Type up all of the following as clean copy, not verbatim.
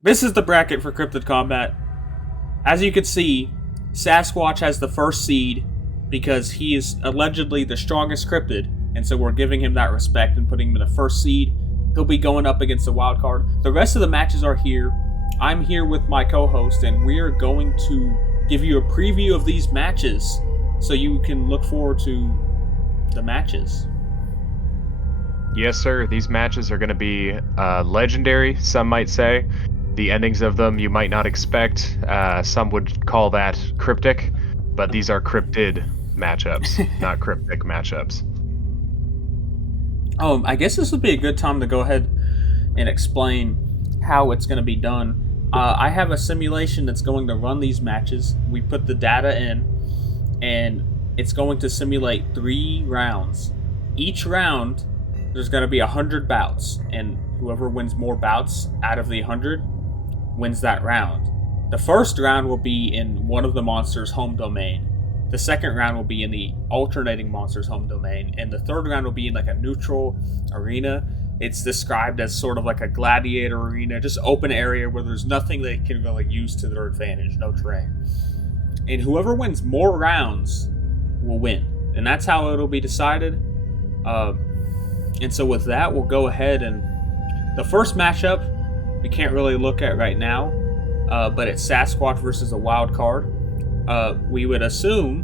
This is the bracket for Cryptid Combat. As you can see, Sasquatch has the first seed because he is allegedly the strongest cryptid, and so we're giving him that respect and putting him in the first seed. He'll be going up against the wild card. The rest of the matches are here. I'm here with my co-host, and we're going to give you a preview of these matches so you can look forward to the matches. Yes, sir. These matches are going to be legendary, some might say. The endings of them you might not expect. Some would call that cryptic, but these are cryptid matchups, not cryptic matchups. I guess this would be a good time to go ahead and explain how it's going to be done. I have a simulation that's going to run these matches. We put the data in, and it's going to simulate 3 rounds. Each round, there's going to be 100 bouts, and whoever wins more bouts out of the 100 wins that round. The first round will be in one of the monsters' home domain. The second round will be in the alternating monster's home domain, and the third round will be in like a neutral arena. It's described as sort of like a gladiator arena, just open area where there's nothing they can really use to their advantage, no terrain. And whoever wins more rounds will win, and that's how it'll be decided. And so with that, we'll go ahead and the first matchup we can't really look at right now, but it's Sasquatch versus a wild card. We would assume,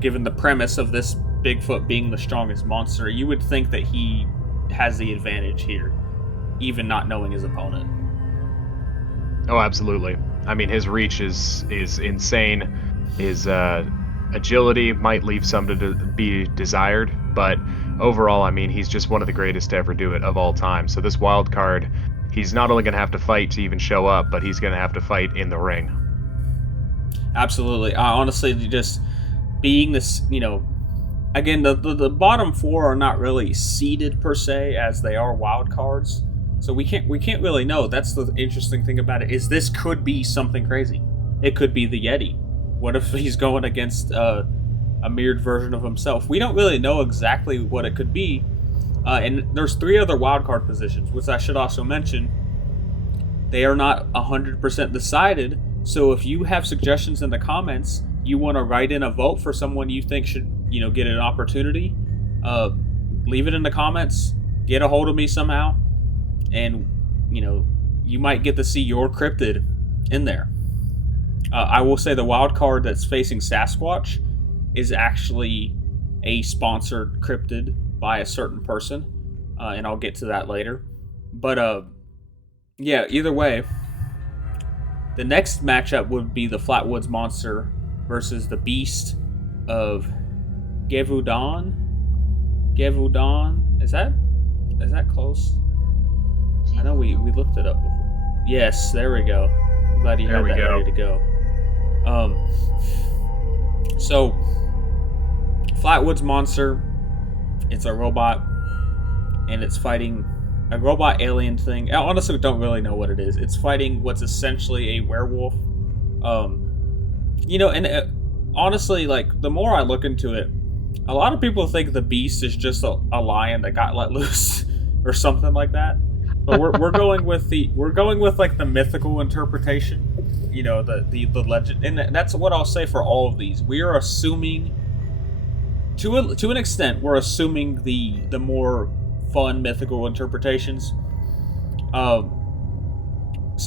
given the premise of this Bigfoot being the strongest monster, you would think that he has the advantage here, even not knowing his opponent. Oh, absolutely. I mean, his reach is insane. His agility might leave some to be desired, but overall, I mean, he's just one of the greatest to ever do it of all time. So this wild card, he's not only going to have to fight to even show up, but he's going to have to fight in the ring. Absolutely. Honestly, just being this, again, the bottom 4 are not really seeded per se as they are wild cards. So we can't really know. That's the interesting thing about it, is this could be something crazy. It could be the Yeti. What if he's going against a mirrored version of himself? We don't really know exactly what it could be. And there's 3 other wildcard positions, which I should also mention. They are not 100% decided. So if you have suggestions in the comments, you want to write in a vote for someone you think should, get an opportunity, leave it in the comments. Get a hold of me somehow, and you might get to see your cryptid in there. I will say the wild card that's facing Sasquatch is actually a sponsored cryptid by a certain person, and I'll get to that later. But yeah, either way, the next matchup would be the Flatwoods Monster versus the Beast of Gevaudan. Is that close? I know we looked it up before. Yes, there we go. I'm glad you had that ready to go. So Flatwoods Monster, it's a robot, and it's fighting a robot alien thing. I honestly don't really know what it is. It's fighting what's essentially a werewolf. Honestly, like, the more I look into it, a lot of people think the Beast is just a lion that got let loose or something like that. But we're going with like the mythical interpretation, the legend, and that's what I'll say for all of these. We are assuming, to an extent, we're assuming the more fun mythical interpretations. So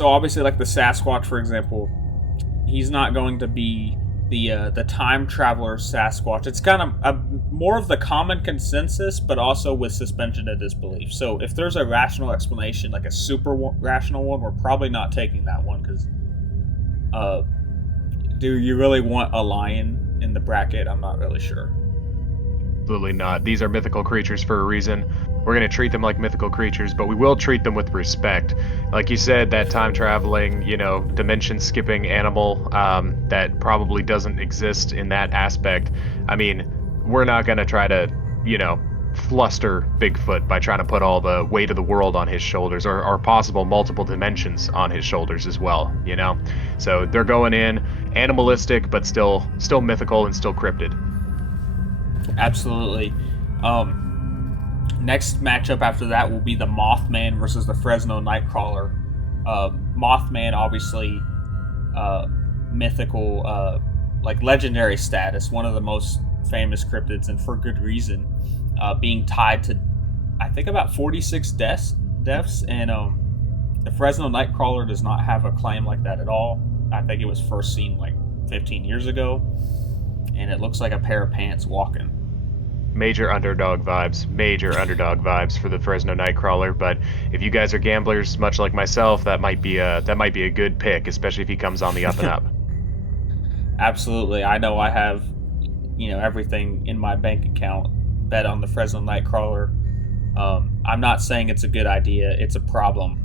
obviously, like the Sasquatch, for example, he's not going to be the time traveler Sasquatch. It's kind of more of the common consensus, but also with suspension of disbelief. So if there's a rational explanation, like a super rational one, we're probably not taking that one, because do you really want a lion in the bracket? I'm not really sure. Absolutely not. These are mythical creatures for a reason. We're going to treat them like mythical creatures, but we will treat them with respect. Like you said, that time-traveling, dimension-skipping animal that probably doesn't exist in that aspect. I mean, we're not going to try to, fluster Bigfoot by trying to put all the weight of the world on his shoulders, or possible multiple dimensions on his shoulders as well, So they're going in animalistic, but still mythical and still cryptid. Absolutely. Next matchup after that will be the Mothman versus the Fresno Nightcrawler. Mothman, obviously, mythical, like legendary status, one of the most famous cryptids, and for good reason, being tied to, I think, about 46 deaths, and the Fresno Nightcrawler does not have a claim like that at all. I think it was first seen like 15 years ago, and it looks like a pair of pants walking. Major underdog vibes for the Fresno Nightcrawler. But if you guys are gamblers, much like myself, that might be a good pick, especially if he comes on the up and up. Absolutely, I know I have, everything in my bank account bet on the Fresno Nightcrawler. I'm not saying it's a good idea; it's a problem,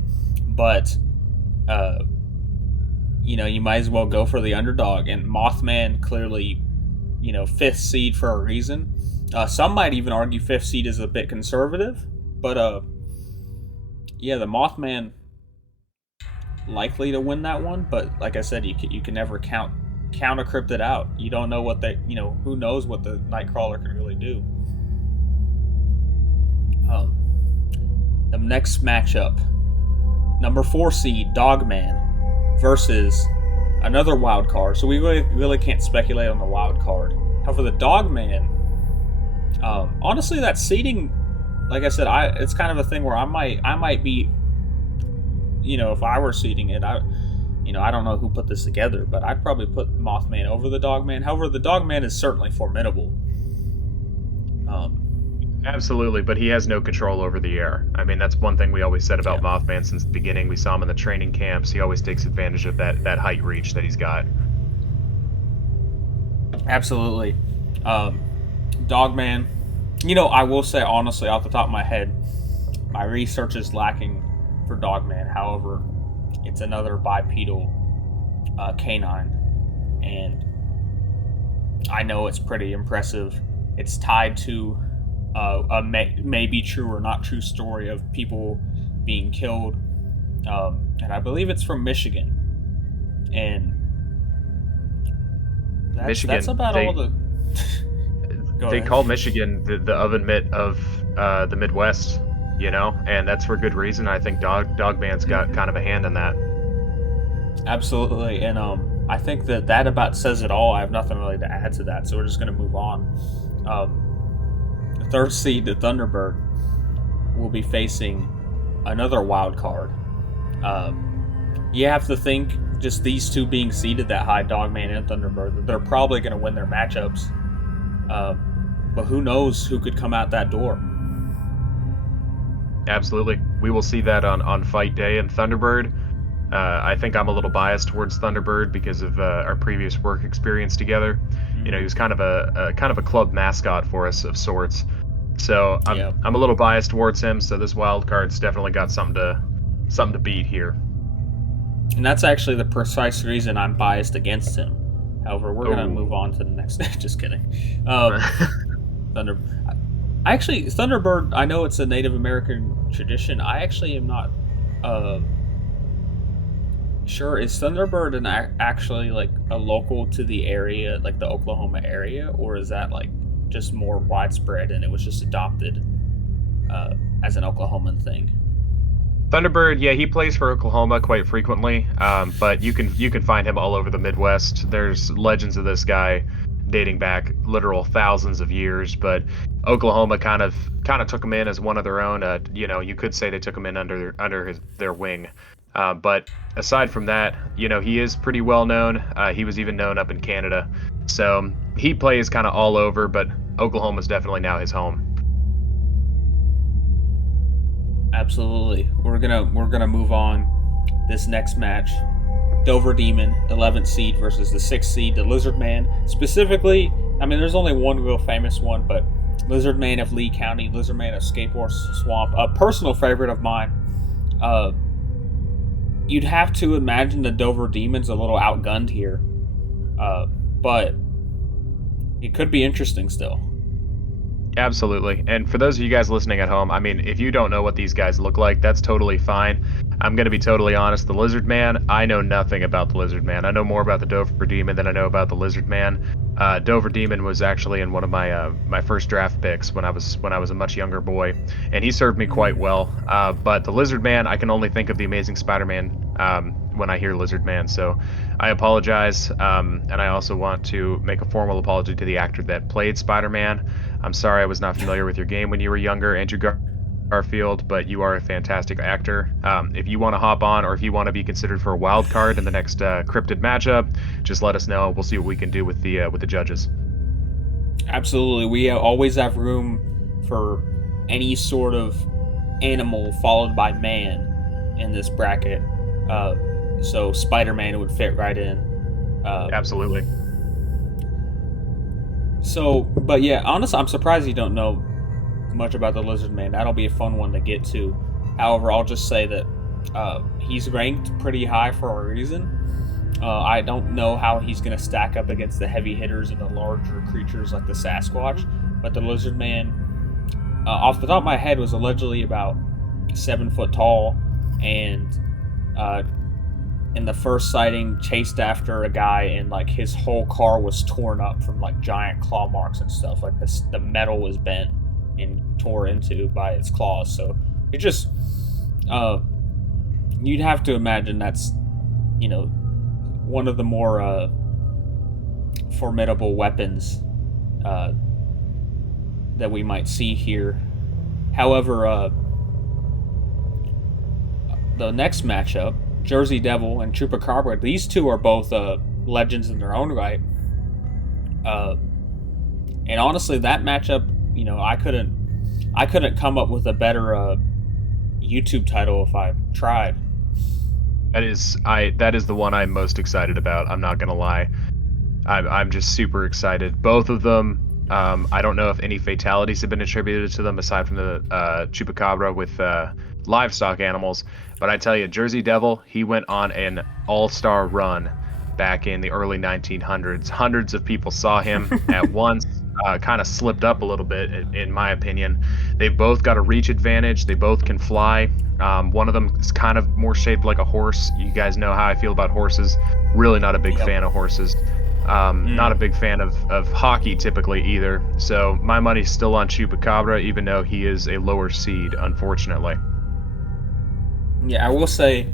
but you might as well go for the underdog. And Mothman clearly, fifth seed for a reason. Some might even argue fifth seed is a bit conservative, but the Mothman likely to win that one. But like I said, you can never count a cryptid out. You don't know what who knows what the Nightcrawler can really do. The next matchup, number 4 seed Dogman versus another wild card. So we really can't speculate on the wild card. However, the Dogman, honestly, that seeding, like I said, it's kind of a thing where I might be, if I were seeding it, I don't know who put this together, but I'd probably put Mothman over the Dogman. However, the Dogman is certainly formidable. Absolutely, but he has no control over the air. I mean, that's one thing we always said about Mothman since the beginning. We saw him in the training camps. He always takes advantage of that height reach that he's got. Absolutely. Dogman, I will say honestly, off the top of my head, my research is lacking for Dogman. However, it's another bipedal canine, and I know it's pretty impressive. It's tied to a maybe true or not true story of people being killed, and I believe it's from Michigan. And that's about all the. They call Michigan the oven mitt of the Midwest, and that's for good reason. I think Dogman's got kind of a hand in that. Absolutely, and I think that about says it all. I have nothing really to add to that, so we're just going to move on. The 3rd seed, the Thunderbird, will be facing another wild card. You have to think, just these two being seeded that high, Dogman and Thunderbird, they're probably going to win their matchups. But who knows who could come out that door? Absolutely. We will see that on fight day. And Thunderbird, I think I'm a little biased towards Thunderbird because of our previous work experience together. He was kind of a club mascot for us of sorts. So I'm a little biased towards him. So this wild card's definitely got something to beat here. And that's actually the precise reason I'm biased against him. However, we're gonna move on to the next. Just kidding. Thunderbird. I know it's a Native American tradition. I actually am not sure. Is Thunderbird actually like a local to the area, like the Oklahoma area, or is that like just more widespread and it was just adopted as an Oklahoman thing? Thunderbird, yeah, he plays for Oklahoma quite frequently, but you can find him all over the Midwest. There's legends of this guy dating back literal thousands of years, but Oklahoma kind of took him in as one of their own. You could say they took him in under their wing. But aside from that, he is pretty well known. He was even known up in Canada, so he plays kind of all over. But Oklahoma's definitely now his home. Absolutely. We're gonna move on. This next match, Dover Demon, 11th seed versus the 6th seed, the Lizard Man. Specifically, I mean, there's only one real famous one, but Lizard Man of Lee County, Lizard Man of Skateboard Swamp, a personal favorite of mine. You'd have to imagine the Dover Demon's a little outgunned here, but it could be interesting still. Absolutely. And for those of you guys listening at home, I mean, if you don't know what these guys look like, that's totally fine. I'm going to be totally honest. The Lizard Man, I know nothing about the Lizard Man. I know more about the Dover Demon than I know about the Lizard Man. Dover Demon was actually in one of my first draft picks when I was a much younger boy, and he served me quite well. But the Lizard Man, I can only think of the Amazing Spider-Man when I hear Lizard Man. So I apologize, and I also want to make a formal apology to the actor that played Spider-Man. I'm sorry I was not familiar with your game when you were younger, Andrew Garfield, but you are a fantastic actor. If you want to hop on, or if you want to be considered for a wild card in the next cryptid matchup, just let us know. We'll see what we can do with the judges. Absolutely, we always have room for any sort of animal followed by man in this bracket. So Spider-Man would fit right in. Absolutely. So, but yeah, honestly, I'm surprised you don't know much about the Lizard Man. That'll be a fun one to get to. However, I'll just say that he's ranked pretty high for a reason. I don't know how he's going to stack up against the heavy hitters and the larger creatures like the Sasquatch, but the Lizard Man, off the top of my head, was allegedly about 7 foot tall, and in the first sighting, chased after a guy, and like his whole car was torn up from like giant claw marks and stuff. Like the metal was bent and tore into by its claws. So it just, you'd have to imagine that's, one of the more formidable weapons that we might see here. However, the next matchup, Jersey Devil and Chupacabra, these two are both legends in their own right. And honestly, that matchup, I couldn't come up with a better YouTube title if I tried. That is the one I'm most excited about. I'm not gonna lie. I'm just super excited. Both of them. I don't know if any fatalities have been attributed to them aside from the Chupacabra with livestock animals. But I tell you, Jersey Devil, he went on an all-star run back in the early 1900s. Hundreds of people saw him at once. Kind of slipped up a little bit, in my opinion. They've both got a reach advantage. They both can fly. One of them is kind of more shaped like a horse. You guys know how I feel about horses. Really not a big fan of horses. Not a big fan of hockey typically either. So my money's still on Chupacabra, even though he is a lower seed, unfortunately. Yeah, I will say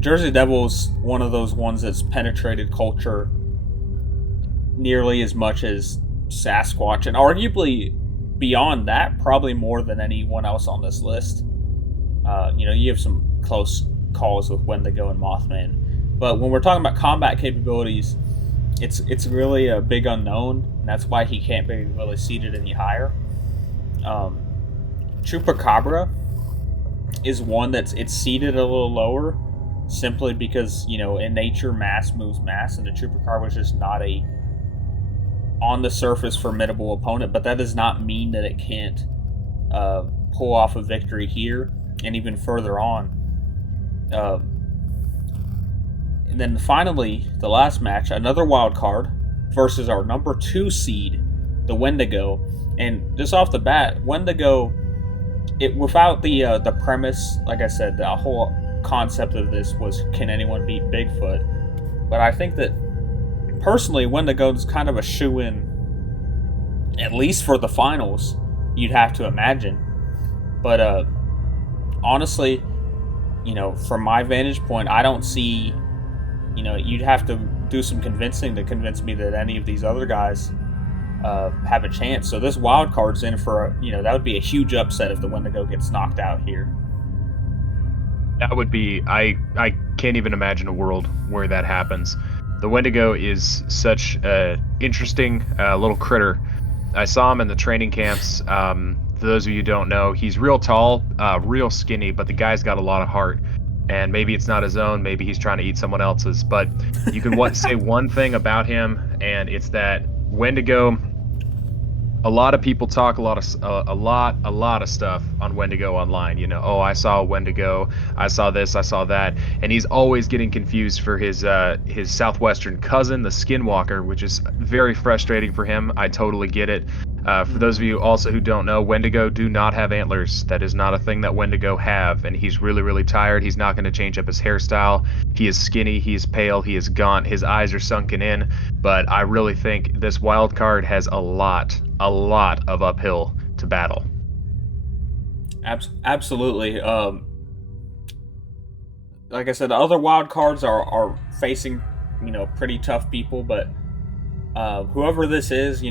Jersey Devil's one of those ones that's penetrated culture nearly as much as Sasquatch, and arguably beyond that, probably more than anyone else on this list. You have some close calls with Wendigo and Mothman, but when we're talking about combat capabilities, it's really a big unknown, and that's why he can't be really seated any higher. Chupacabra is one it's seated a little lower, simply because in nature mass moves mass, and the Chupacabra is just not a on the surface formidable opponent, but that does not mean that it can't pull off a victory here and even further on. And then finally, the last match, another wild card versus our number 2 seed, the Wendigo. And just off the bat, Wendigo, without the premise, like I said, the whole concept of this was, can anyone beat Bigfoot? But I think that personally, Wendigo is kind of a shoe-in, at least for the finals, you'd have to imagine. But honestly, from my vantage point, I don't see, you'd have to do some convincing to convince me that any of these other guys have a chance. So this wild card's in for, that would be a huge upset if the Wendigo gets knocked out here. That would be, I can't even imagine a world where that happens. The Wendigo is such an interesting little critter. I saw him in the training camps. For those of you who don't know, he's real tall, real skinny, but the guy's got a lot of heart. And maybe it's not his own, maybe he's trying to eat someone else's. But you can say one thing about him, and it's that Wendigo. A lot of people talk a lot of stuff on Wendigo online. Oh, I saw a Wendigo, I saw this, I saw that, and he's always getting confused for his southwestern cousin, the Skinwalker, which is very frustrating for him. I totally get it. For those of you also who don't know, Wendigo do not have antlers. That is not a thing that Wendigo have, and he's really, really tired. He's not going to change up his hairstyle. He is skinny, he is pale, he is gaunt, his eyes are sunken in, but I really think this wild card has a lot of uphill to battle. Absolutely. Like I said, the other wild cards are facing, pretty tough people, but whoever this is,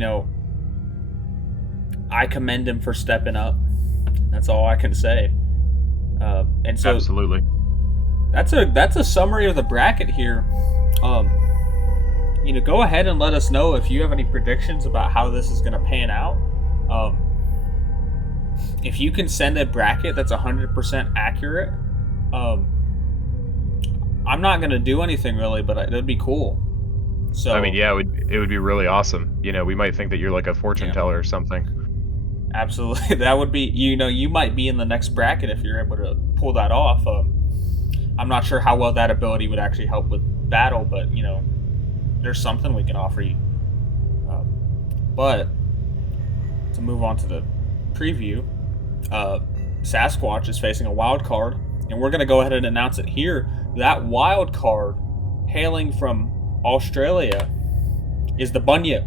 I commend him for stepping up. That's all I can say. And so Absolutely. that's a summary of the bracket here. Go ahead and let us know if you have any predictions about how this is going to pan out. If you can send a bracket that's 100% accurate, I'm not going to do anything really, but that'd be cool. So I mean, yeah, it would be really awesome. We might think that you're like a fortune teller or something. Absolutely. That would be, you might be in the next bracket if you're able to pull that off. I'm not sure how well that ability would actually help with battle, but, there's something we can offer you. But to move on to the preview, Sasquatch is facing a wild card, and we're going to go ahead and announce it here. That wild card, hailing from Australia, is the Bunyip.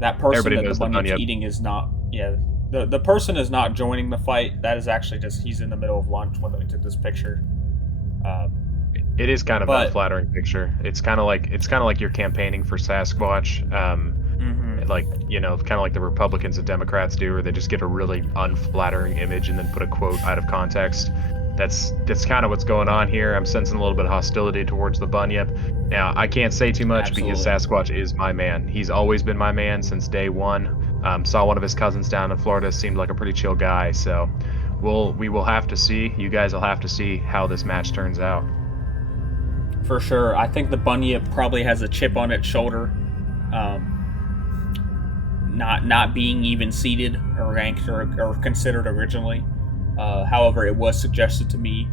That person Everybody that knows the the Bunyip's Bunyip. eating is not. Yeah, the person is not joining the fight. That is actually just he's in the middle of lunch when we took this picture. It is kind of an unflattering picture. It's kind of like you're campaigning for Sasquatch. Like, kind of like the Republicans and Democrats do, where they just get a really unflattering image and then put a quote out of context. That's kind of what's going on here. I'm sensing a little bit of hostility towards the Bunyip. Now, I can't say too much because Sasquatch is my man. He's always been my man since day one. Saw one of his cousins down in Florida, seemed like a pretty chill guy. So we will have to see. You guys will have to see how this match turns out. For sure. I think the Bunyip probably has a chip on its shoulder. Not being even seeded or ranked or considered originally. However, it was suggested to me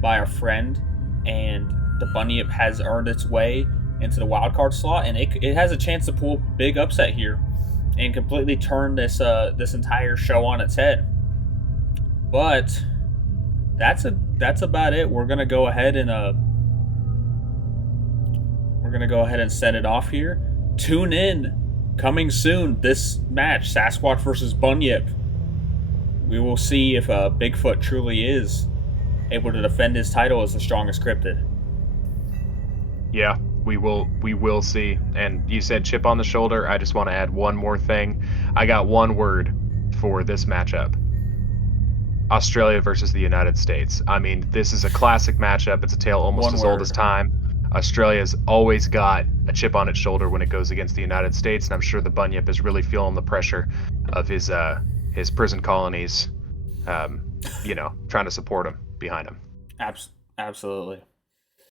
by a friend, and the Bunyip has earned its way into the wildcard slot, and it has a chance to pull a big upset here and completely turn this entire show on its head. But that's about it. We're gonna go ahead and set it off here. Tune in. Coming soon, this match, Sasquatch versus Bunyip. We will see if Bigfoot truly is able to defend his title as the strongest cryptid. Yeah, we will see. And you said chip on the shoulder. I just want to add one more thing. I got one word for this matchup. Australia versus the United States. I mean, this is a classic matchup. It's a tale almost as old as time. Australia's always got a chip on its shoulder when it goes against the United States, and I'm sure the Bunyip is really feeling the pressure of his prison colonies, trying to support him behind him. Absolutely.